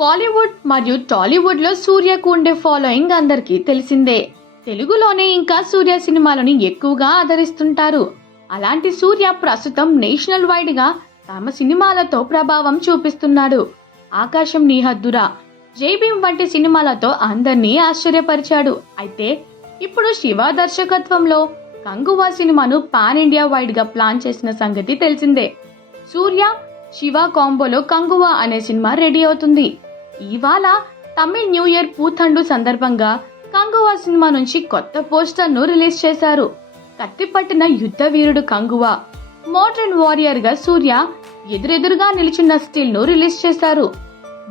కాలీవుడ్ మరియు టాలీవుడ్లో సూర్యకు ఉండే ఫాలోయింగ్ అందరికీ తెలిసిందే. తెలుగులోనే ఇంకా సూర్య సినిమాలను ఎక్కువగా ఆదరిస్తుంటారు. అలాంటి సూర్య ప్రస్తుతం నేషనల్ వైడ్గా తమ సినిమాలతో ప్రభావం చూపిస్తున్నాడు. ఆకాశం నీహద్దురా హద్దురా. భీమ్ వంటి సినిమాలతో అందరినీ ఆశ్చర్యపరిచాడు. అయితే ఇప్పుడు శివ దర్శకత్వంలో కంగువా సినిమాను పాన్ ఇండియా వైడ్గా ప్లాన్ చేసిన సంగతి తెలిసిందే. సూర్య శివ కాంబోలో కంగువా అనే సినిమా రెడీ అవుతుంది. ఇవాళ తమిళ్ న్యూ ఇయర్ పూతండు సందర్భంగా కంగువా సినిమా నుంచి కొత్త పోస్టర్ను రిలీజ్ చేశారు. కత్తిపట్టిన యుద్ధ వీరుడు కంగువా. మోడర్న్ వారియర్గా సూర్య ఎదురెదురుగా నిలిచిన స్టిల్ను రిలీజ్ చేశారు.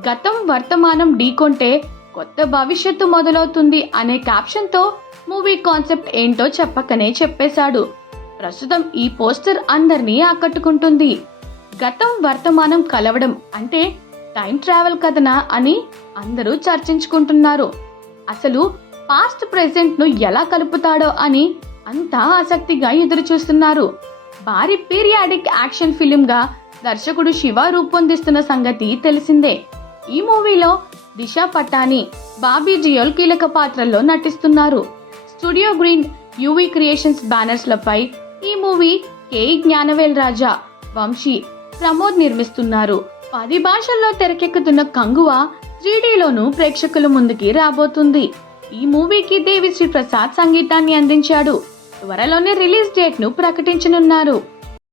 గతం వర్తమానం ఢీకొంటే కొత్త భవిష్యత్తు మొదలవుతుంది అనే క్యాప్షన్తో మూవీ కాన్సెప్ట్ ఏంటో చెప్పకనే చెప్పేశాడు. ప్రస్తుతం ఈ పోస్టర్ అందరినీ ఆకట్టుకుంటుంది. గతం వర్తమానం కలవడం అంటే టైం ట్రావెల్ కథనా అని అందరూ చర్చించుకుంటున్నారు. అసలు పాస్ట్ ప్రెసెంట్ను ఎలా కలుపుతాడో అని అంతా ఆసక్తిగా ఎదురు చూస్తున్నారు భారీ పీరియాడిక్ యాక్షన్ ఫిలిం గా దర్శకుడు శివ రూపొందిస్తున్న సంగతి తెలిసిందే. ఈ మూవీలో దిశ పటాని బాబీ జియోల్ కీలక పాత్రల్లో నటిస్తున్నారు. Studio Green UV Creations banners లపై ఈ మూవీ కే. జ్ఞానవేల్ రాజా వంశీ ప్రమోద్ నిర్మిస్తున్నారు. పది భాషల్లో తెరకెక్కుతున్న కంగువ త్రీడీలోను ప్రేక్షకుల ముందుకి రాబోతుంది. ఈ మూవీకి దేవిశ్రీ ప్రసాద్ సంగీతాన్ని అందించాడు. త్వరలోనే రిలీజ్ డేట్ను ప్రకటించనున్నారు.